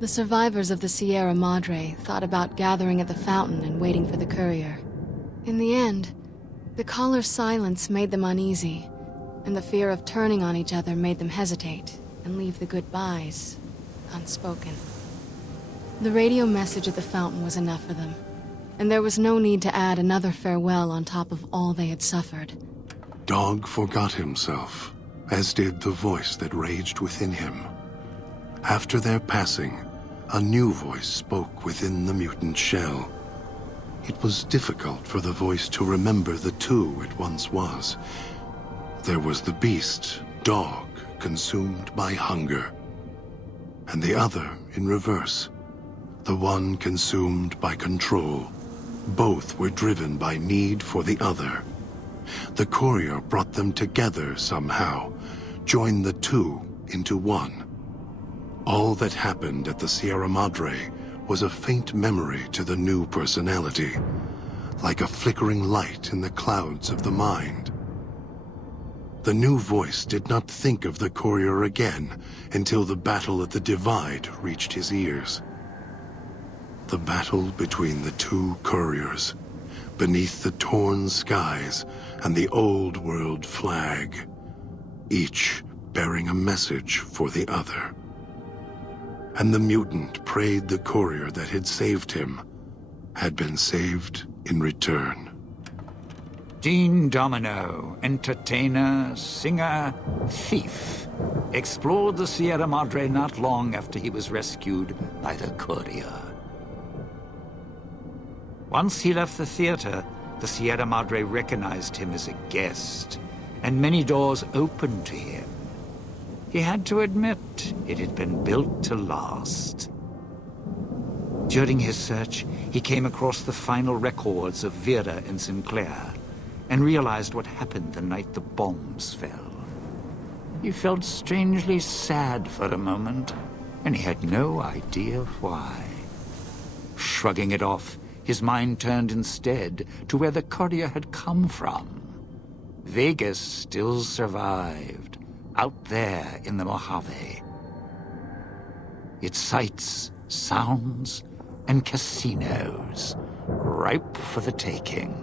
The survivors of the Sierra Madre thought about gathering at the fountain and waiting for the courier. In the end, the caller's silence made them uneasy, and the fear of turning on each other made them hesitate and leave the goodbyes unspoken. The radio message at the fountain was enough for them, and there was no need to add another farewell on top of all they had suffered. Dog forgot himself, as did the voice that raged within him. After their passing, a new voice spoke within the mutant shell. It was difficult for the voice to remember the two it once was. There was the beast, Dog, consumed by hunger, and the other in reverse, the one consumed by control. Both were driven by need for the other. The courier brought them together somehow, joined the two into one. All that happened at the Sierra Madre was a faint memory to the new personality, like a flickering light in the clouds of the mind. The new voice did not think of the courier again until the battle at the Divide reached his ears. The battle between the two couriers, beneath the torn skies and the old world flag, each bearing a message for the other. And the mutant prayed the courier that had saved him had been saved in return. Dean Domino, entertainer, singer, thief, explored the Sierra Madre not long after he was rescued by the courier. Once he left the theater, the Sierra Madre recognized him as a guest, and many doors opened to him. He had to admit it had been built to last. During his search, he came across the final records of Vera and Sinclair, and realized what happened the night the bombs fell. He felt strangely sad for a moment, and he had no idea why. Shrugging it off, his mind turned instead to where the courier had come from. Vegas still survived, out there in the Mojave. Its sights, sounds, and casinos, ripe for the taking.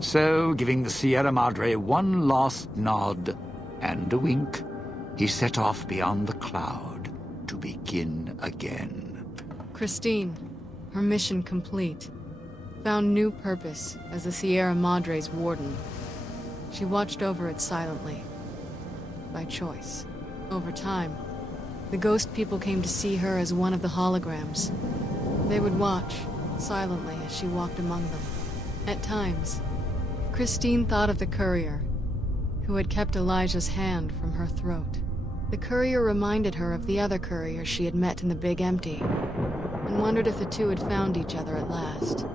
So, giving the Sierra Madre one last nod and a wink, he set off beyond the cloud to begin again. Christine, her mission complete, found new purpose as the Sierra Madre's warden. She watched over it silently, by choice. Over time, the ghost people came to see her as one of the holograms. They would watch, silently, as she walked among them. At times, Christine thought of the courier, who had kept Elijah's hand from her throat. The courier reminded her of the other courier she had met in the Big Empty, and wondered if the two had found each other at last.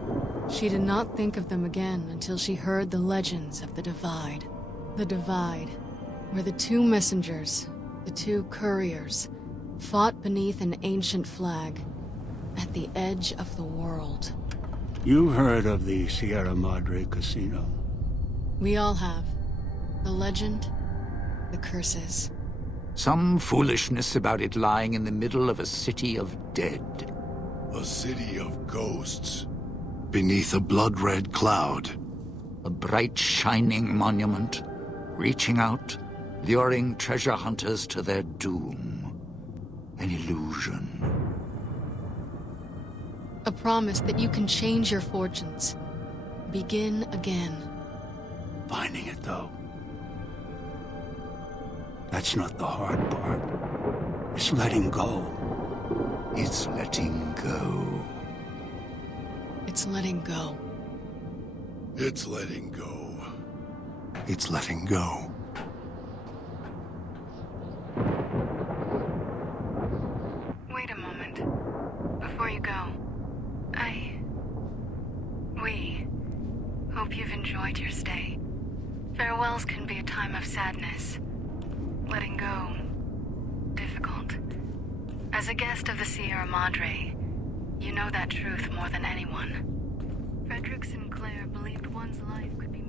She did not think of them again until she heard the legends of the Divide. The Divide, where the two messengers, the two couriers, fought beneath an ancient flag, at the edge of the world. You've heard of the Sierra Madre Casino? We all have. The legend, the curses. Some foolishness about it lying in the middle of a city of dead. A city of ghosts. Beneath a blood-red cloud. A bright, shining monument, reaching out, luring treasure hunters to their doom. An illusion. A promise that you can change your fortunes. Begin again. Finding it, though. That's not the hard part. It's letting go. It's letting go. It's letting go. It's letting go. It's letting go. Wait a moment. Before you go, we hope you've enjoyed your stay. Farewells can be a time of sadness. Letting go, difficult. As a guest of the Sierra Madre, you know that truth more than anyone. Frederick Sinclair believed one's life could be